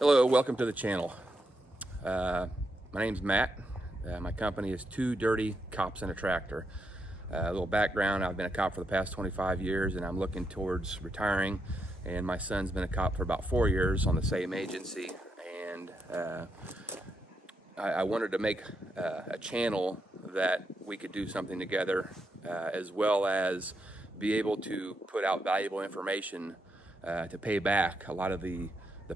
Hello, welcome to the channel. My name's Matt. My company is Two Dirty Cops and a Tractor. A little background, I've been a cop for the past 25 years and I'm looking towards retiring, and my son's been a cop for about 4 years on the same agency, and I wanted to make a channel that we could do something together, as well as be able to put out valuable information to pay back a lot of the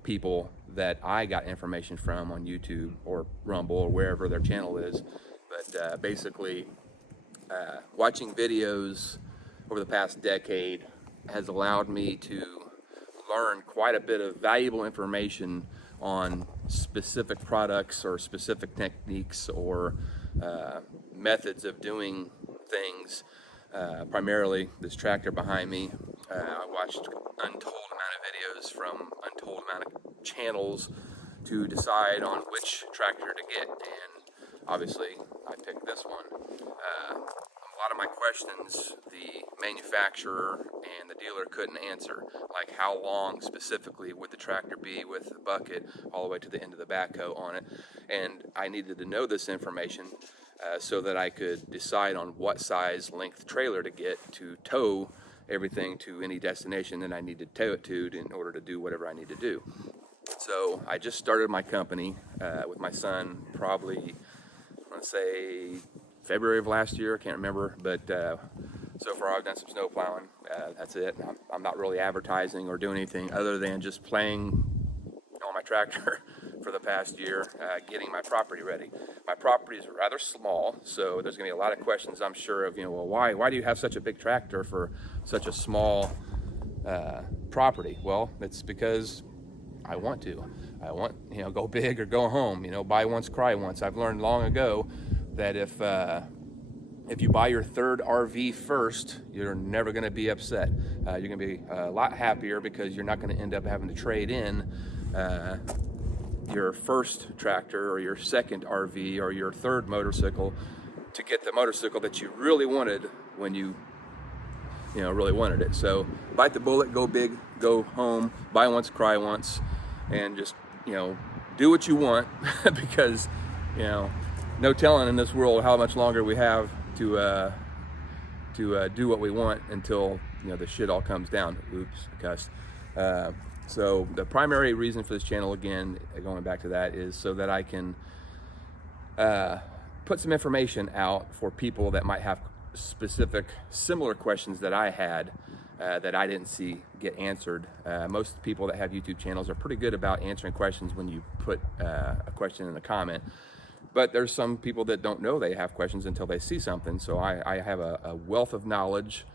people that I got information from on YouTube or Rumble or wherever their channel is. But basically, watching videos over the past decade has allowed me to learn quite a bit of valuable information on specific products or specific techniques or methods of doing things. Primarily this tractor behind me. I watched untold amount of videos from untold amount of channels to decide on which tractor to get, and obviously I picked this one. A lot of my questions the manufacturer and the dealer couldn't answer, like how long specifically would the tractor be with the bucket all the way to the end of the backhoe on it, and I needed to know this information so that I could decide on what size length trailer to get to tow everything to any destination that I need to tow it to in order to do whatever I need to do. So I just started my company with my son probably, I want to say February of last year, I can't remember, but so far I've done some snow plowing. That's it. I'm not really advertising or doing anything other than just playing on my tractor for the past year, getting my property ready. My property is rather small, so there's going to be a lot of questions, I'm sure, of, well, why do you have such a big tractor for such a small property? Well, it's because I want to. I want, go big or go home. Buy once, cry once. I've learned long ago that if you buy your third RV first, you're never going to be upset. You're going to be a lot happier because you're not going to end up having to trade in your first tractor or your second RV or your third motorcycle to get the motorcycle that you really wanted when you really wanted it. So bite the bullet, go big, go home, buy once, cry once, and just do what you want because no telling in this world how much longer we have to do what we want until the shit all comes down. Oops, cuss. So the primary reason for this channel, again, going back to that, is so that I can put some information out for people that might have specific similar questions that I had that I didn't see get answered. Most people that have YouTube channels are pretty good about answering questions when you put a question in the comment. But there's some people that don't know they have questions until they see something. So I have a wealth of knowledge.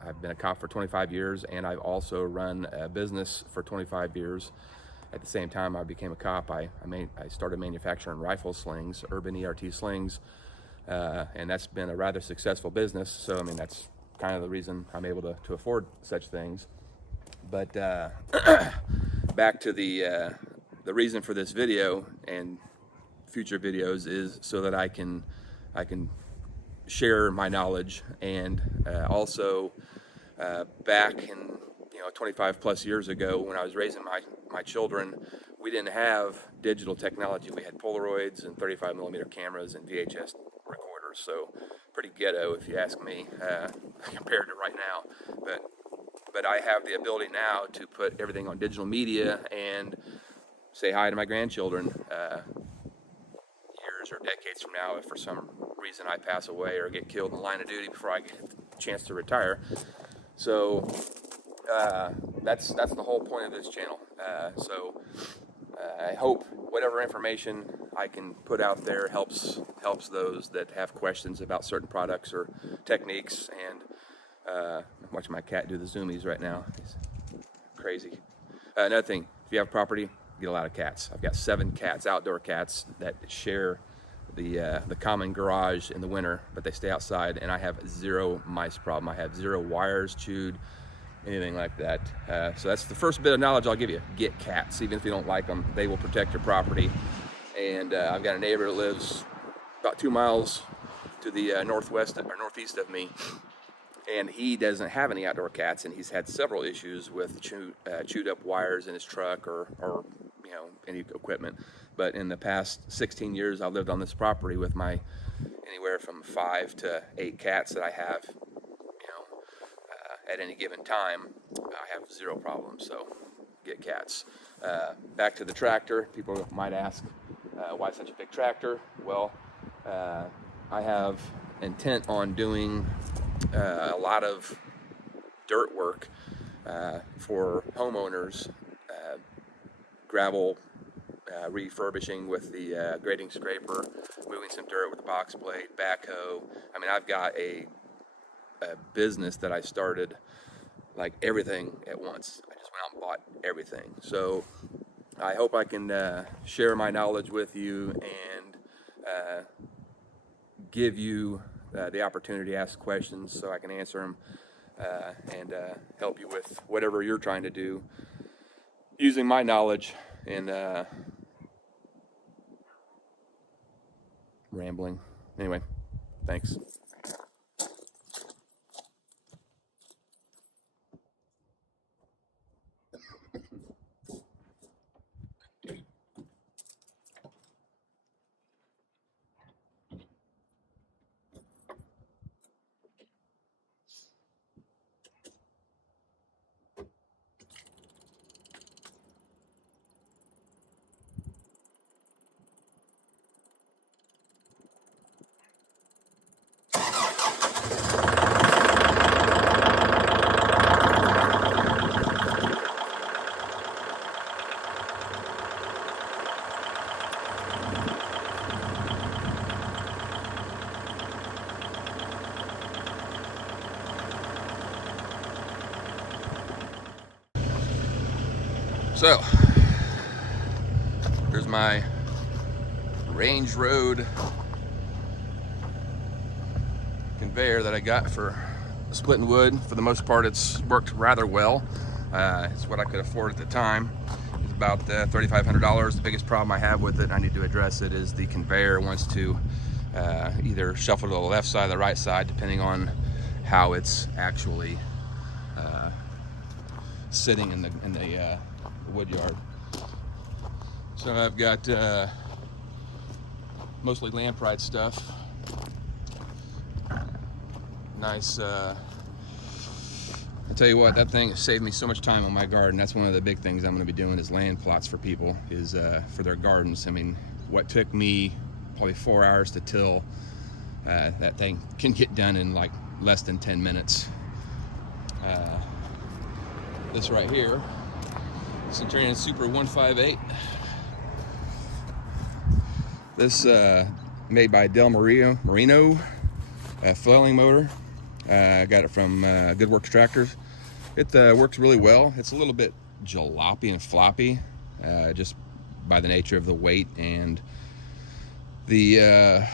I've been a cop for 25 years, and I've also run a business for 25 years. At the same time I became a cop, I started manufacturing rifle slings, urban ERT slings, and that's been a rather successful business. So that's kind of the reason I'm able to afford such things. But back to the reason for this video and future videos is so that I can share my knowledge, and also back in 25 plus years ago when I was raising my children, we didn't have digital technology. We had Polaroids and 35 millimeter cameras and VHS recorders, so pretty ghetto if you ask me compared to right now. But I have the ability now to put everything on digital media and say hi to my grandchildren years or decades from now if for some reason I pass away or get killed in the line of duty before I get a chance to retire. So that's the whole point of this channel. So I hope whatever information I can put out there helps those that have questions about certain products or techniques. And I'm watching my cat do the zoomies right now. He's crazy. Another thing, if you have property, get a lot of cats. I've got 7 cats, outdoor cats, that share the common garage in the winter, but they stay outside, and I have zero mice problem. I have zero wires chewed, anything like that. So that's the first bit of knowledge I'll give you. Get cats, even if you don't like them. They will protect your property. And I've got a neighbor that lives about 2 miles to the northwest or northeast of me. and he doesn't have any outdoor cats, and he's had several issues with chewed up wires in his truck or any equipment. But in the past 16 years I've lived on this property with my anywhere from 5 to 8 cats that I have, at any given time, I have zero problems. So get cats. Back to the tractor. People might ask, why such a big tractor? Well, I have intent on doing a lot of dirt work for homeowners, gravel refurbishing with the grading scraper, moving some dirt with a box blade, backhoe. I mean, I've got a business that I started like everything at once. I just went out and bought everything. So I hope I can share my knowledge with you and give you the opportunity to ask questions so I can answer them and help you with whatever you're trying to do using my knowledge and rambling. Anyway, thanks. So, there's my range road conveyor that I got for splitting wood. For the most part, it's worked rather well. It's what I could afford at the time. It's about $3,500. The biggest problem I have with it, I need to address it, is the conveyor wants to either shuffle to the left side or the right side, depending on how it's actually sitting in the wood yard. So I've got mostly lamprey stuff. Nice. I tell you what, that thing has saved me so much time on my garden. That's one of the big things I'm going to be doing is land plots for people, is for their gardens. I mean, what took me probably 4 hours to till, that thing can get done in like less than 10 minutes. This right here, Centurion Super 158. This made by Del Marino flailing motor. I got it from Good Works Tractors. It works really well. It's a little bit jalopy and floppy, just by the nature of the weight and the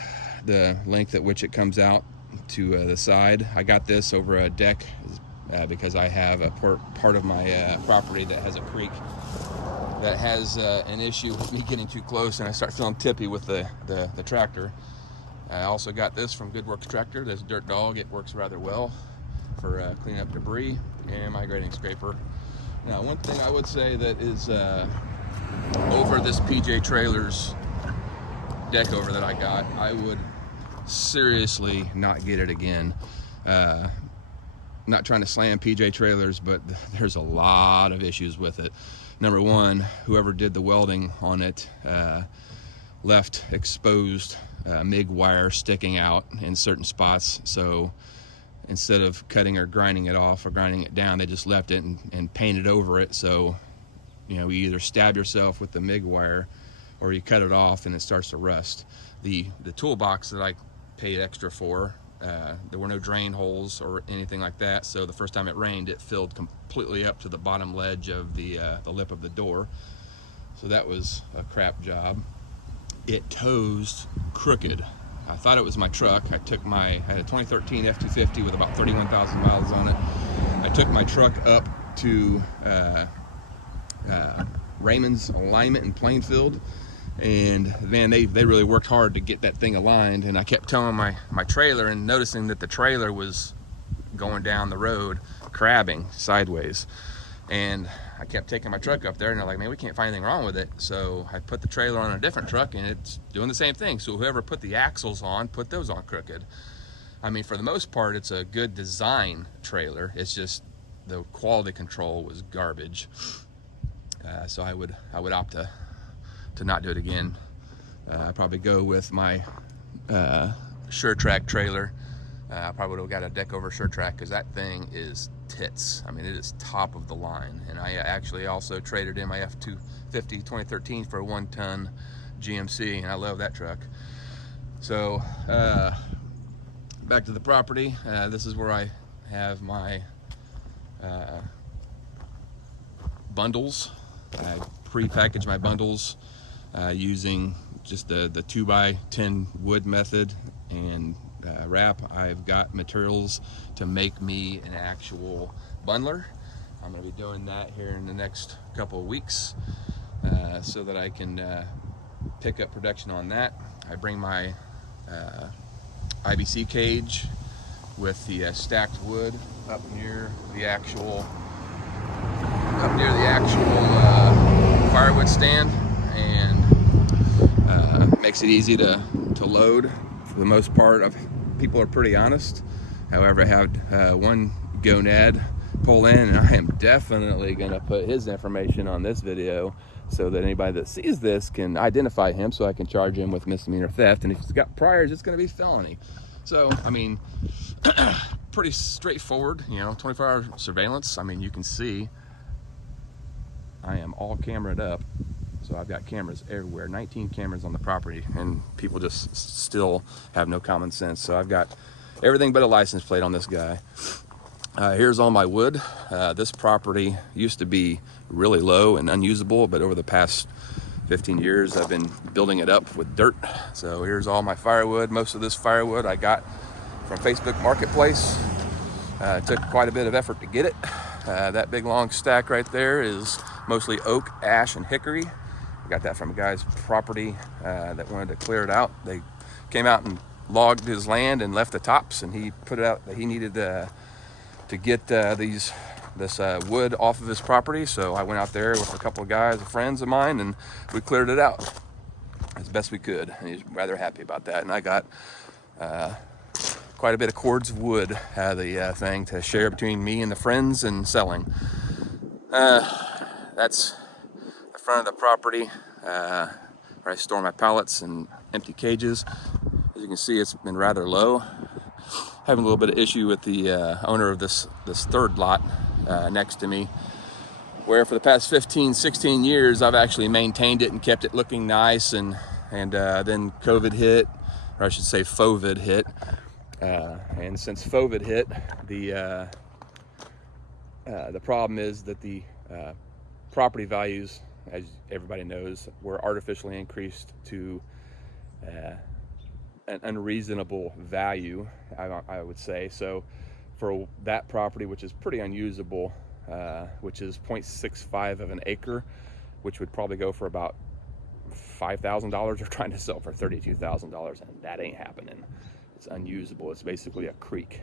length at which it comes out to the side. I got this over a deck because I have a part of my property that has a creek that has an issue with me getting too close, and I start feeling tippy with the tractor. I also got this from Good Works Tractor, this dirt dog. It works rather well for cleaning up debris, and my grading scraper. Now, one thing I would say that is over this PJ Trailers deck over that I got, I would seriously not get it again. Not trying to slam PJ Trailers, but there's a lot of issues with it. Number one, whoever did the welding on it left exposed MIG wire sticking out in certain spots. So instead of cutting or grinding it off or grinding it down, they just left it and painted over it. So, you either stab yourself with the MIG wire or you cut it off and it starts to rust. The toolbox that I paid extra for, there were no drain holes or anything like that, so the first time it rained, it filled completely up to the bottom ledge of the lip of the door. So that was a crap job. It toes crooked. I thought it was my truck. I had a 2013 F-250 with about 31,000 miles on it. I took my truck up to Raymond's Alignment in Plainfield, and man, they really worked hard to get that thing aligned. And I kept towing my trailer and noticing that the trailer was going down the road, crabbing sideways. And I kept taking my truck up there, and they're like, man, we can't find anything wrong with it. So I put the trailer on a different truck, and it's doing the same thing. So whoever put the axles on, put those on crooked. I mean, for the most part, it's a good design trailer. It's just the quality control was garbage. So I would opt to not do it again. I'd probably go with my SureTrack trailer. I probably would have got a deck over SureTrack, because that thing is tits. I mean, it is top of the line. And I actually also traded in my F-250 2013 for a 1-ton GMC, and I love that truck. So back to the property. This is where I have my bundles. I pre-package my bundles using just the 2x10 wood method and wrap. I've got materials to make me an actual bundler. I'm going to be doing that here in the next couple of weeks so that I can pick up production on that. I bring my IBC cage with the stacked wood up near the actual firewood stand, and makes it easy to load. For the most part, people are pretty honest. However, I had one gonad pull in, and I am definitely going to put his information on this video so that anybody that sees this can identify him, so I can charge him with misdemeanor theft. And if he's got priors, it's going to be felony. So, I mean, pretty straightforward, 24-hour surveillance. I mean, you can see I am all cameraed up. So I've got cameras everywhere, 19 cameras on the property, and people just still have no common sense. So I've got everything but a license plate on this guy. Here's all my wood. This property used to be really low and unusable, but over the past 15 years, I've been building it up with dirt. So here's all my firewood. Most of this firewood I got from Facebook Marketplace. It took quite a bit of effort to get it. That big long stack right there is mostly oak, ash, and hickory. I got that from a guy's property that wanted to clear it out. They came out and logged his land and left the tops, and he put it out that he needed to get this wood off of his property. So I went out there with a couple of guys, friends of mine, and we cleared it out as best we could. And he's rather happy about that. And I got quite a bit of cords of wood out of the thing to share between me and the friends and selling. That's the front of the property where I store my pallets and empty cages. As you can see, it's been rather low. Having a little bit of issue with the owner of this third lot next to me, where for the past 15-16 years I've actually maintained it and kept it looking nice, and then COVID hit, or I should say FOVID hit, and since FOVID hit, the problem is that the property values, as everybody knows, were artificially increased to an unreasonable value, I would say. So for that property, which is pretty unusable, which is 0.65 of an acre, which would probably go for about $5,000, they're trying to sell for $32,000, and that ain't happening. It's unusable. It's basically a creek.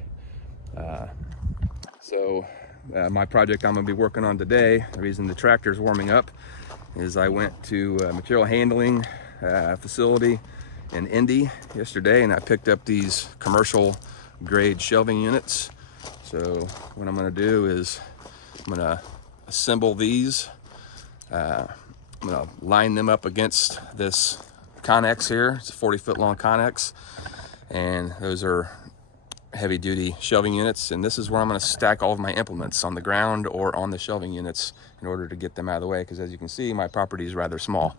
So my project I'm going to be working on today, the reason the tractor's warming up, is I went to a material handling facility in Indy yesterday, and I picked up these commercial grade shelving units. So what I'm going to do is I'm going to assemble these. I'm going to line them up against this Connex here. It's a 40-foot long Connex, and those are heavy duty shelving units, and this is where I'm going to stack all of my implements, on the ground or on the shelving units, in order to get them out of the way, because as you can see, my property is rather small.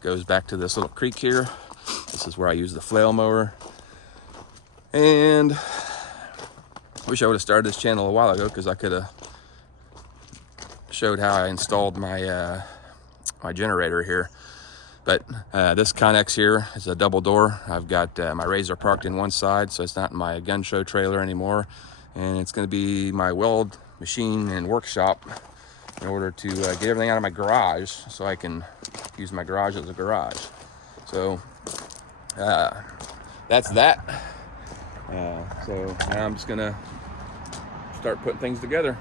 Goes back to this little creek here. This is where I use the flail mower, and I wish I would have started this channel a while ago, because I could have showed how I installed my my generator here. But this Connex here is a double door. I've got my Razor parked in one side, so it's not my gun show trailer anymore. And it's going to be my weld machine and workshop in order to get everything out of my garage, so I can use my garage as a garage. So that's that. So now I'm just going to start putting things together.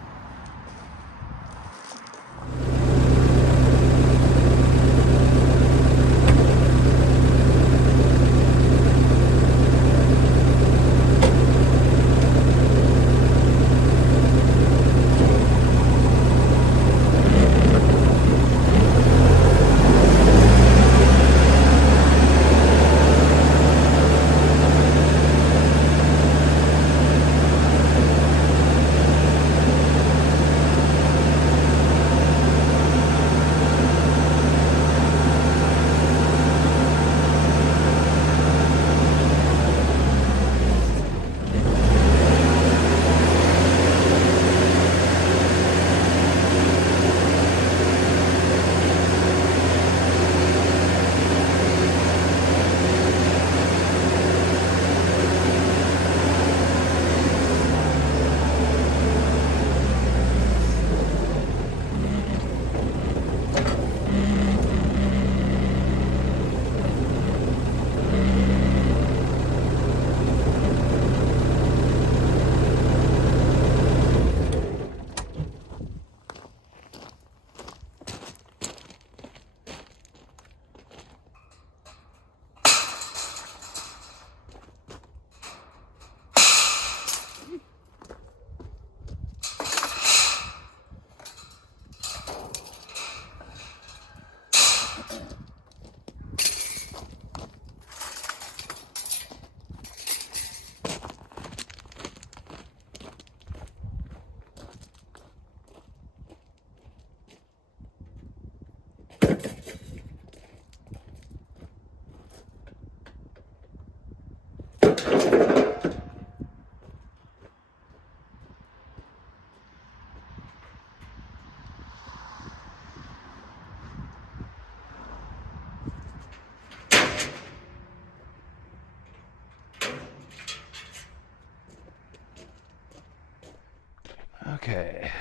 Okay.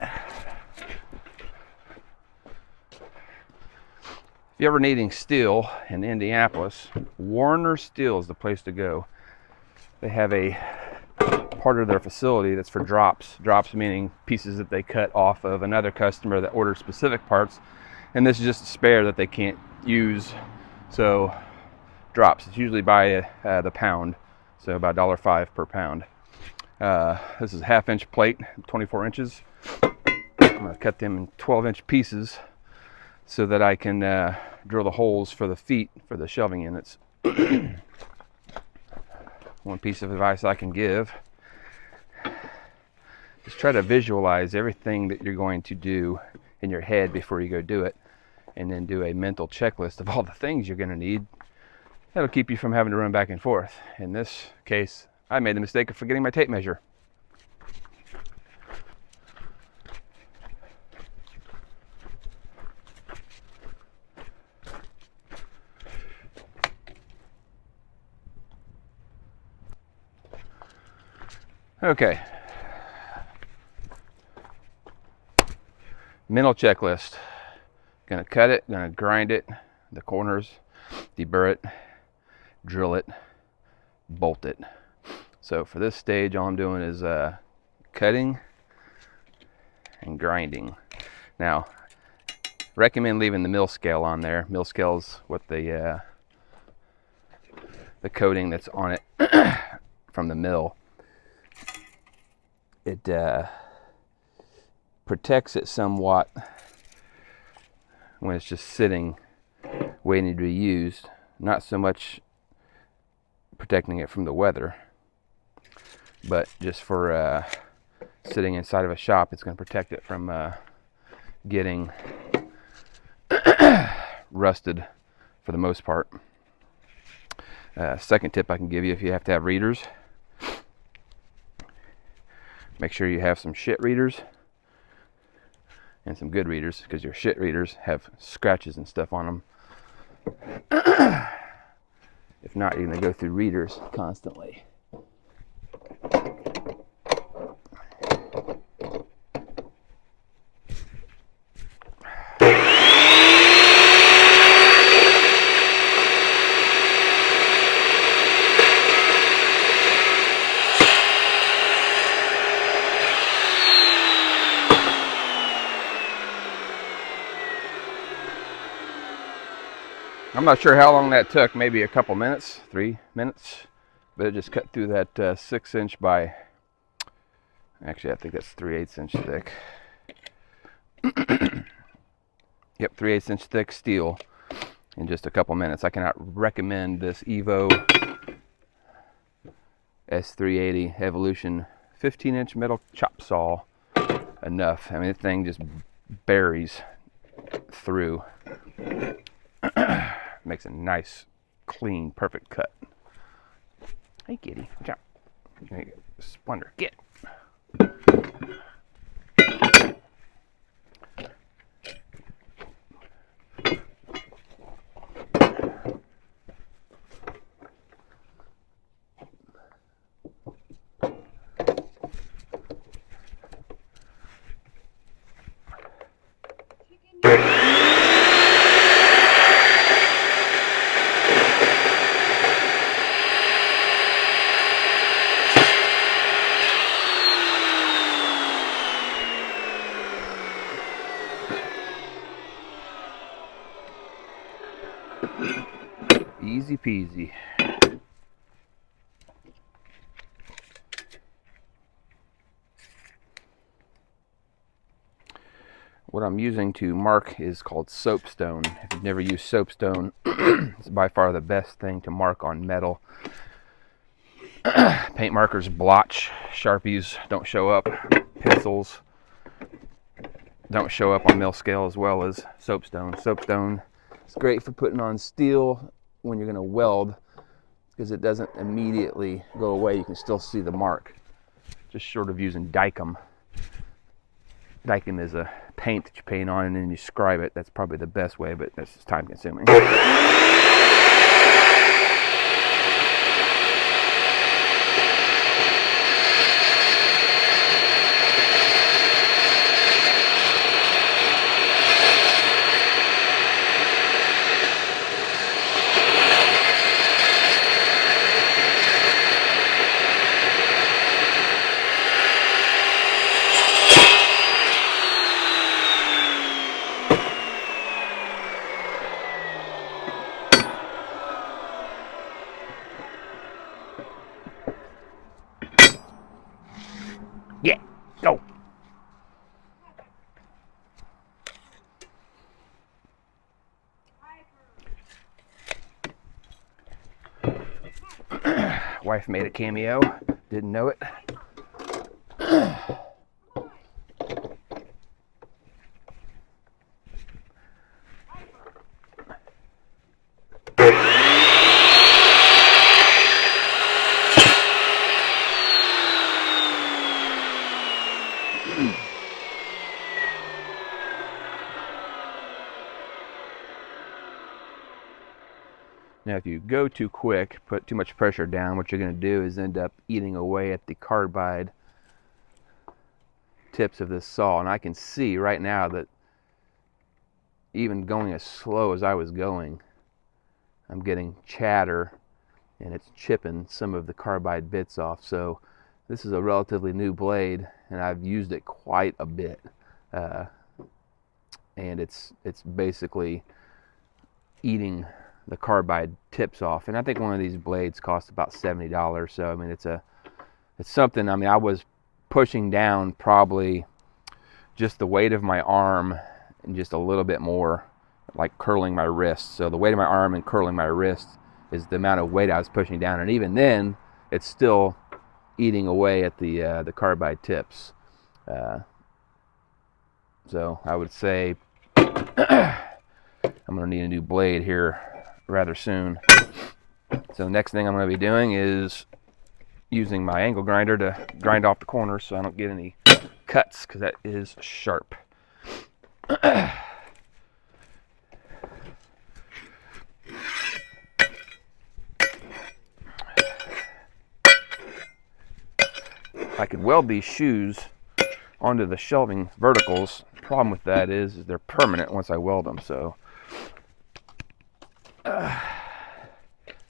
If you're ever needing steel in Indianapolis, Warner Steel is the place to go. They have a part of their facility that's for drops. Drops meaning pieces that they cut off of another customer that orders specific parts. And this is just a spare that they can't use. So drops. It's usually by the pound. So about $1.05 per pound. This is a 1/2-inch plate, 24 inches. I'm going to cut them in 12-inch pieces so that I can drill the holes for the feet for the shelving units. One piece of advice I can give is try to visualize everything that you're going to do in your head before you go do it, and then do a mental checklist of all the things you're going to need. That'll keep you from having to run back and forth. In this case, I made the mistake of forgetting my tape measure. Okay. Mental checklist. Gonna cut it, gonna grind it, the corners, deburr it, drill it, bolt it. So for this stage, all I'm doing is cutting and grinding. Now, recommend leaving the mill scale on there. Mill scale's what the coating that's on it from the mill. It protects it somewhat when it's just sitting waiting to be used. Not so much protecting it from the weather, but just for sitting inside of a shop, it's going to protect it from getting rusted for the most part. Second tip I can give you, if you have to have readers, make sure you have some shit readers and some good readers, because your shit readers have scratches and stuff on them. If not, you're going to go through readers constantly. I'm not sure how long that took, maybe a couple minutes, 3 minutes, but it just cut through that 6" by, actually I think that's 3/8 inch thick. Yep, 3/8 inch thick steel in just a couple minutes. I cannot recommend this Evo S380 Evolution 15-inch metal chop saw enough. I mean, this thing just buries through. Makes a nice, clean, perfect cut. Hey, kitty, watch out. There you go. Splendor, get. Easy peasy. What I'm using to mark is called soapstone. If you've never used soapstone, it's by far the best thing to mark on metal. Paint markers blotch, Sharpies don't show up, pencils don't show up on mill scale as well as soapstone. Soapstone is great for putting on steel when you're going to weld because it doesn't immediately go away. You can still see the mark, just short of using Dykem. Dykem is a paint that you paint on and then you scribe it. That's probably the best way, but that's just time consuming. Yeah, go. Wife made a cameo, didn't know it. Now, if you go too quick, put too much pressure down, what you're going to do is end up eating away at the carbide tips of this saw. And I can see right now that even going as slow as I was going, I'm getting chatter and it's chipping some of the carbide bits off. So this is a relatively new blade and I've used it quite a bit. And it's basically eating the carbide tips off. And I think one of these blades costs about $70. So I mean, it's something. I mean, I was pushing down probably just the weight of my arm and just a little bit more, like curling my wrist. So the weight of my arm and curling my wrist is the amount of weight I was pushing down. And even then, it's still eating away at the carbide tips. So I would say I'm gonna need a new blade here rather soon. So the next thing I'm going to be doing is using my angle grinder to grind off the corners so I don't get any cuts because that is sharp. I could weld these shoes onto the shelving verticals. The problem with that is they're permanent once I weld them. So if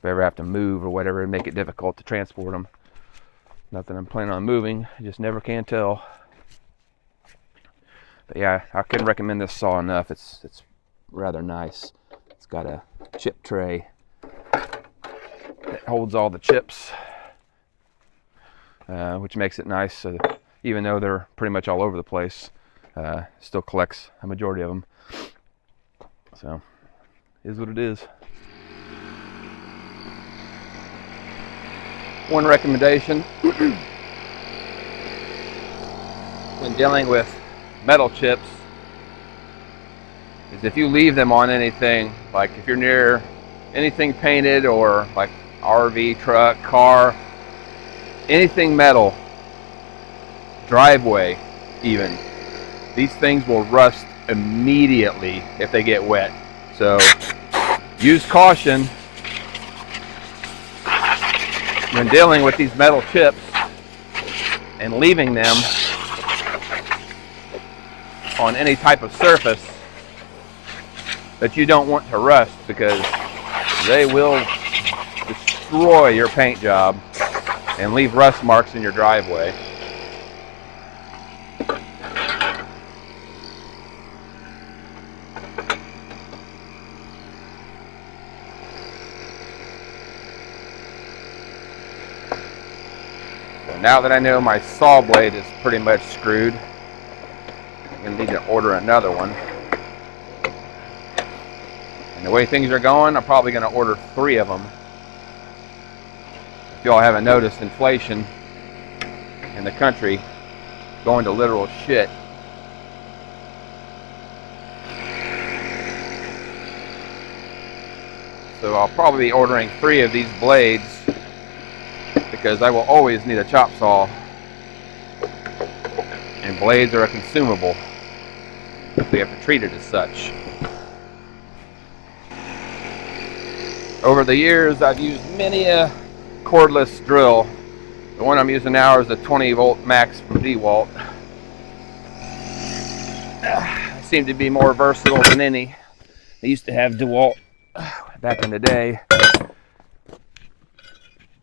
I ever have to move or whatever, it'd make it difficult to transport them. Not that I'm planning on moving, I just never can tell. But yeah, I couldn't recommend this saw enough. It's rather nice. It's got a chip tray that holds all the chips, which makes it nice. So even though they're pretty much all over the place, still collects a majority of them. So, is what it is. One recommendation when dealing with metal chips is if you leave them on anything, like if you're near anything painted or like RV, truck, car, anything metal, driveway even, these things will rust immediately if they get wet. So use caution when dealing with these metal chips and leaving them on any type of surface that you don't want to rust, because they will destroy your paint job and leave rust marks in your driveway. Now that I know my saw blade is pretty much screwed, I'm going to need to order another one. And the way things are going, I'm probably going to order 3 of them. If y'all haven't noticed, inflation in the country going to literal shit. So I'll probably be ordering 3 of these blades, because I will always need a chop saw, and blades are a consumable, so you have to treat it as such. Over the years, I've used many a cordless drill. The one I'm using now is a 20 volt max from DeWalt. I seem to be more versatile than any. I used to have DeWalt back in the day,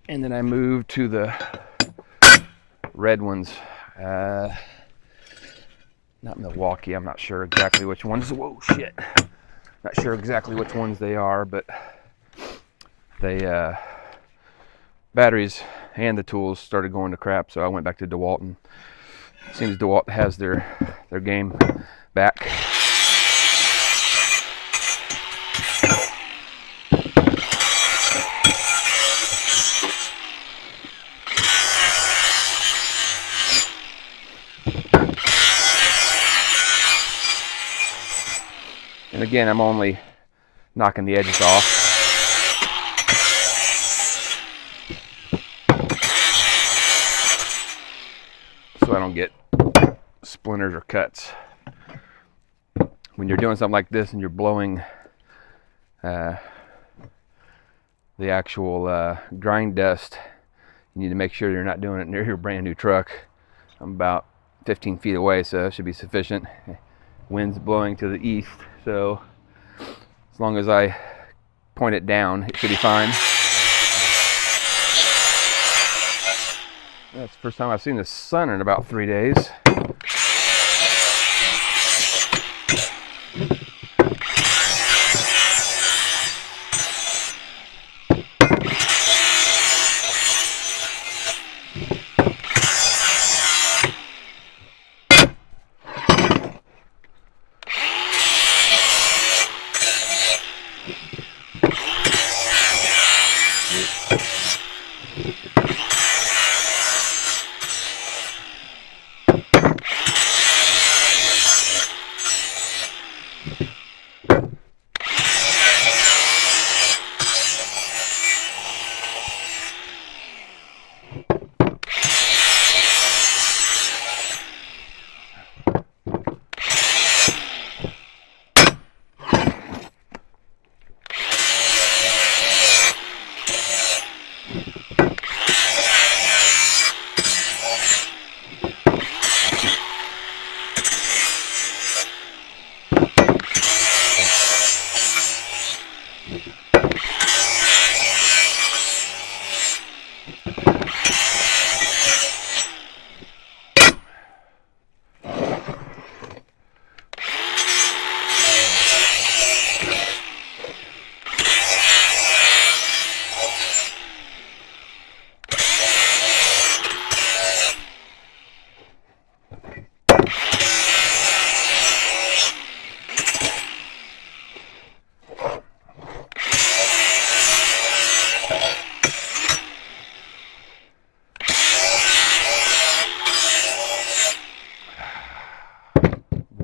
and then I moved to the red ones. Not Milwaukee, I'm not sure exactly which ones. Whoa, shit. Not sure exactly which ones they are, but they, batteries and the tools started going to crap, so I went back to DeWalt, and it seems DeWalt has their game back. And again, I'm only knocking the edges off. So I don't get splinters or cuts. When you're doing something like this and you're blowing the actual grind dust, you need to make sure you're not doing it near your brand new truck. I'm about 15 feet away, so that should be sufficient. Wind's blowing to the east, so as long as I point it down, it should be fine. That's the first time I've seen the sun in about 3 days.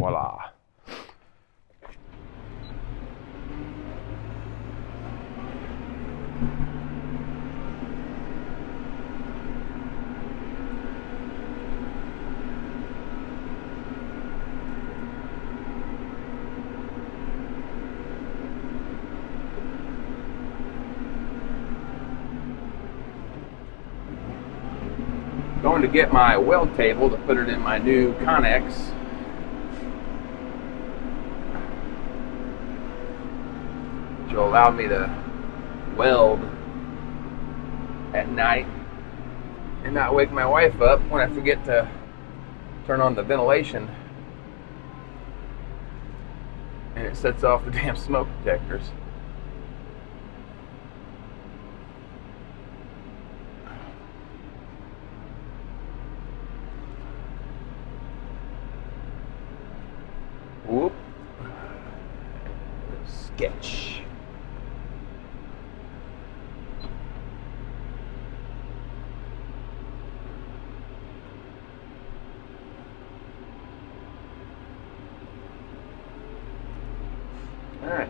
Voila. Going to get my weld table to put it in my new Connex. Which will allow me to weld at night and not wake my wife up when I forget to turn on the ventilation and it sets off the damn smoke detectors. Whoop. Sketch. All right.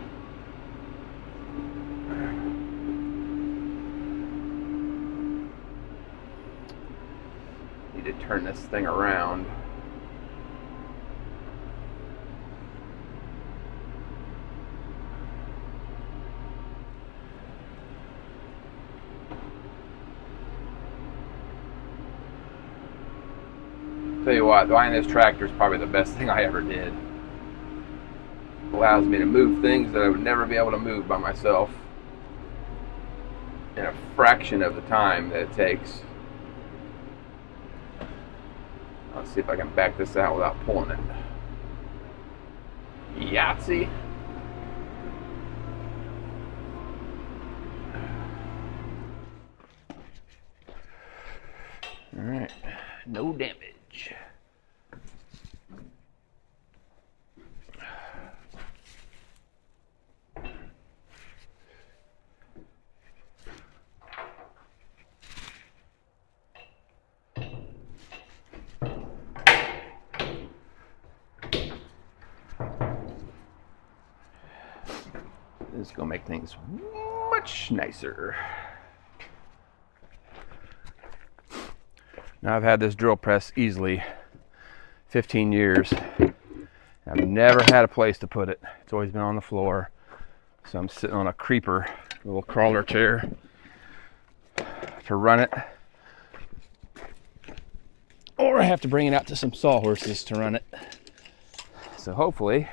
Need to turn this thing around. Tell you what, buying this tractor is probably the best thing I ever did. Allows me to move things that I would never be able to move by myself in a fraction of the time that it takes. Let's see if I can back this out without pulling it. Yahtzee. All right, no damage. This is gonna make things much nicer. Now I've had this drill press easily 15 years. I've never had a place to put it. It's always been on the floor. So I'm sitting on a creeper, a little crawler chair to run it. Or I have to bring it out to some sawhorses to run it. So hopefully,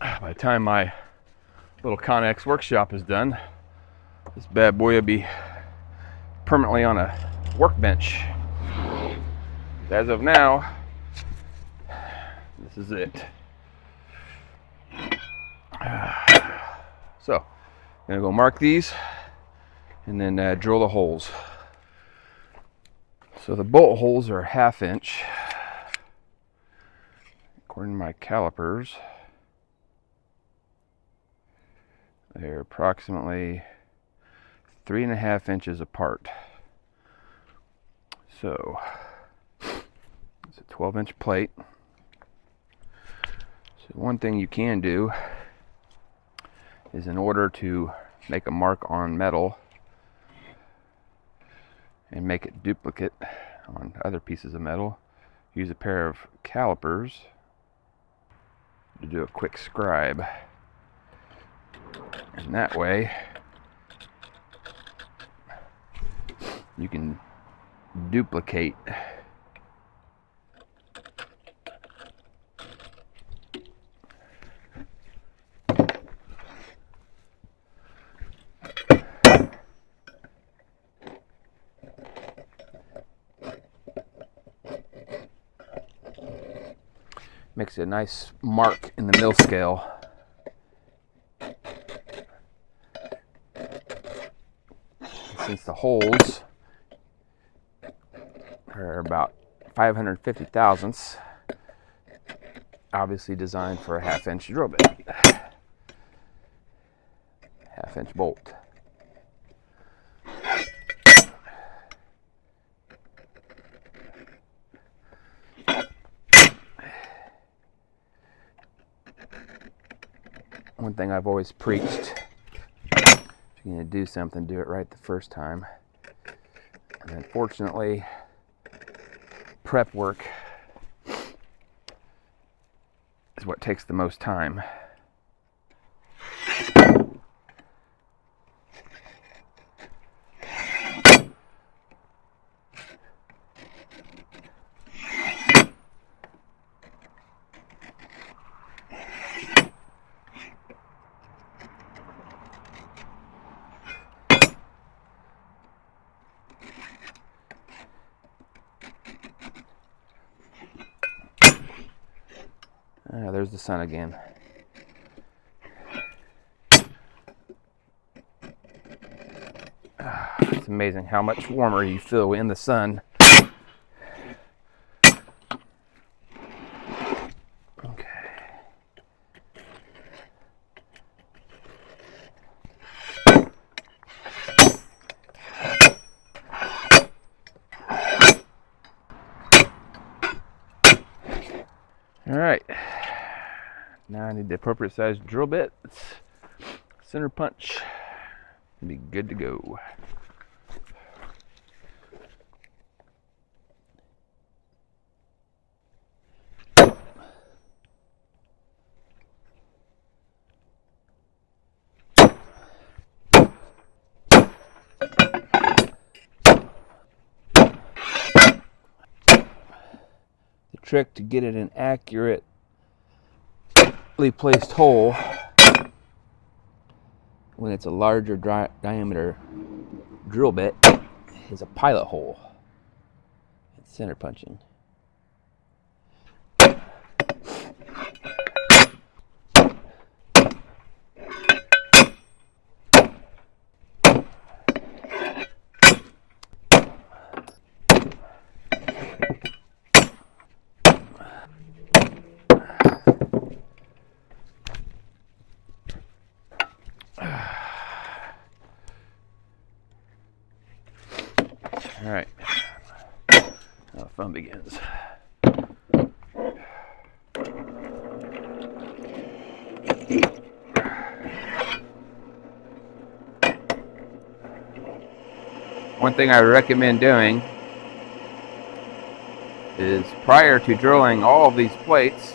by the time my little Connex workshop is done, this bad boy will be permanently on a workbench. As of now, this is it. So, I'm gonna go mark these and then drill the holes. So the bolt holes are 1/2 inch, according to my calipers. They're approximately 3.5 inches apart. So it's a 12-inch plate. So one thing you can do is, in order to make a mark on metal and make it duplicate on other pieces of metal, use a pair of calipers to do a quick scribe. And that way you can duplicate makes a nice mark in the mill scale. Since the holes are about 550 thousandths, obviously designed for a 1/2 inch drill bit, 1/2 inch bolt. one thing I've always preached. If you're going to do something, do it right the first time. And unfortunately, prep work is what takes the most time. There's the sun again. It's amazing how much warmer you feel in the sun. Okay. All right. Now I need the appropriate size drill bit, center punch, and be good to go. The trick to get it an accurately placed hole when it's a larger diameter drill bit is a pilot hole. It's center punching. All right, now the fun begins. One thing I recommend doing is prior to drilling all of these plates,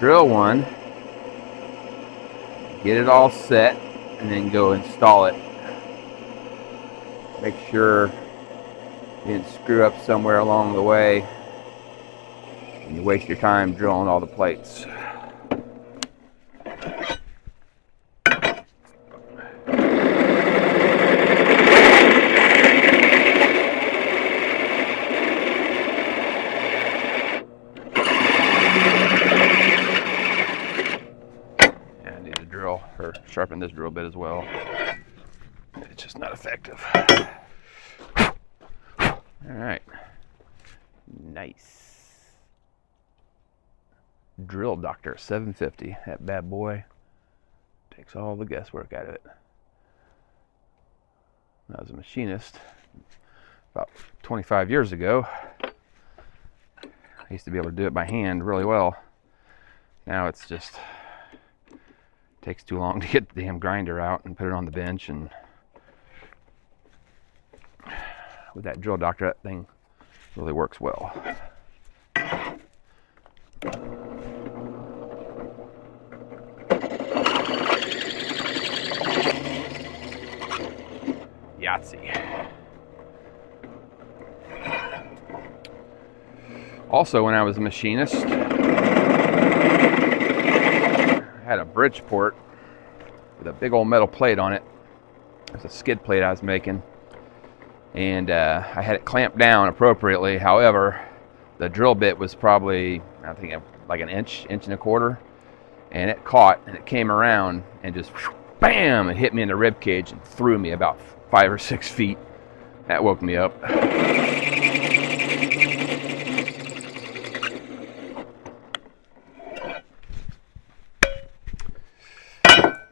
drill one, get it all set, and then go install it. Make sure you didn't screw up somewhere along the way and you waste your time drilling all the plates. Sharpen this drill bit as well. It's just not effective. All right, nice. Drill Doctor 750. That bad boy takes all the guesswork out of it. When I was a machinist about 25 years ago, I used to be able to do it by hand really well. Now it's just takes too long to get the damn grinder out and put it on the bench, and with that Drill Doctor, that thing really works well. Yahtzee. Also, when I was a machinist, had a Bridgeport with a big old metal plate on it. It was a skid plate I was making, and I had it clamped down appropriately. However, the drill bit was probably, I think, like an inch and a quarter, and it caught and it came around and just bam, it hit me in the rib cage and threw me about 5 or 6 feet. That woke me up.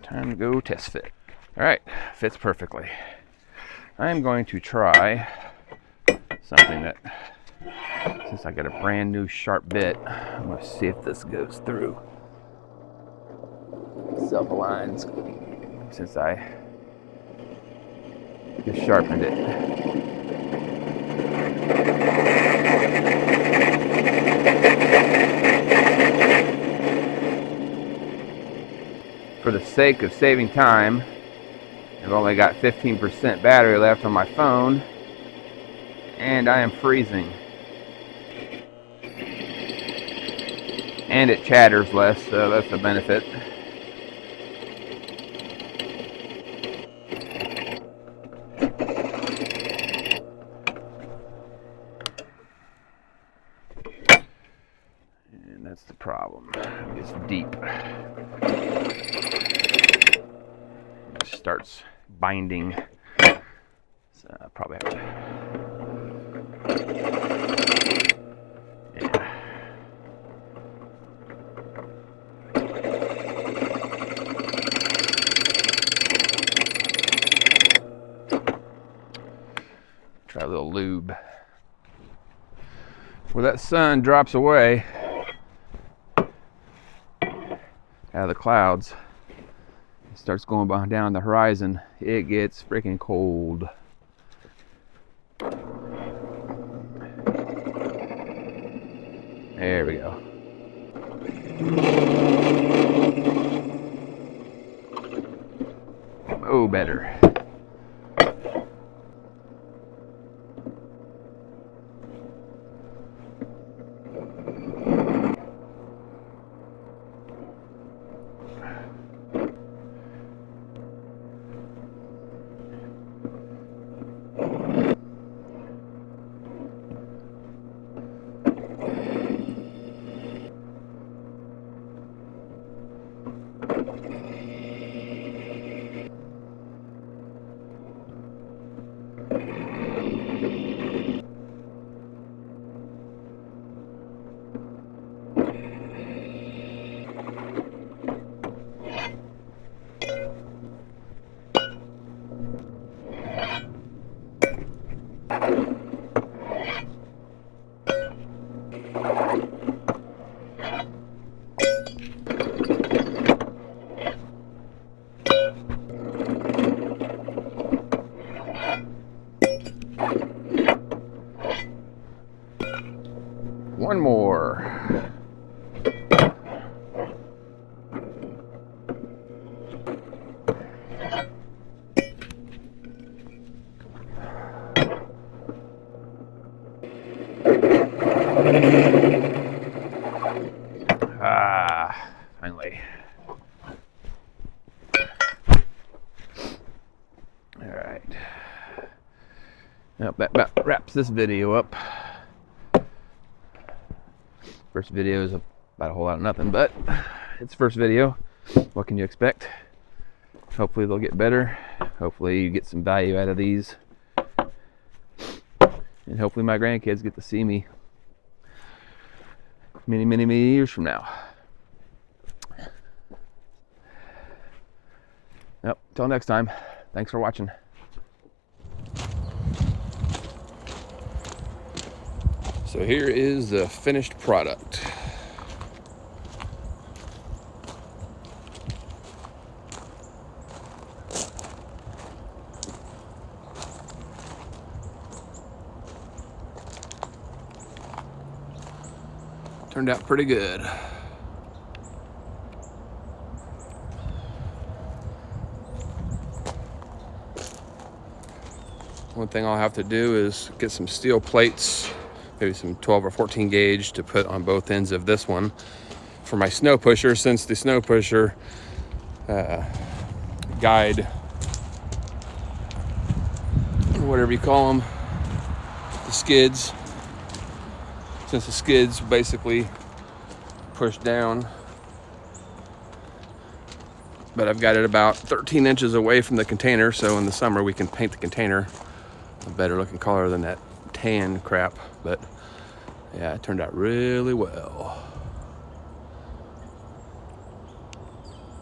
Time to go test fit. All right, fits perfectly. I'm going to try something that, since I got a brand new sharp bit, I'm going to see if this goes through. So self-aligns since I just sharpened it. For the sake of saving time, I've only got 15% battery left on my phone, and I am freezing. And it chatters less, so that's a benefit. And that's the problem. It's deep. It starts binding. So I probably have to. Yeah. Try a little lube. Where that sun drops away out of the clouds, it starts going down the horizon, it gets freaking cold. There we go. Oh, better. One more. Finally. All right. Well, that about wraps this video up. First video is about a whole lot of nothing, but it's the first video. What can you expect? Hopefully they'll get better. Hopefully you get some value out of these. And hopefully my grandkids get to see me many, many, many years from now. Yep, till next time. Thanks for watching. So here is the finished product. Turned out pretty good. One thing I'll have to do is get some steel plates, maybe some 12 or 14 gauge to put on both ends of this one for my snow pusher, since the snow pusher guide, whatever you call them, the skids, since the skids basically push down. But I've got it about 13 inches away from the container, so in the summer we can paint the container a better looking color than that tan crap. But yeah, it turned out really well.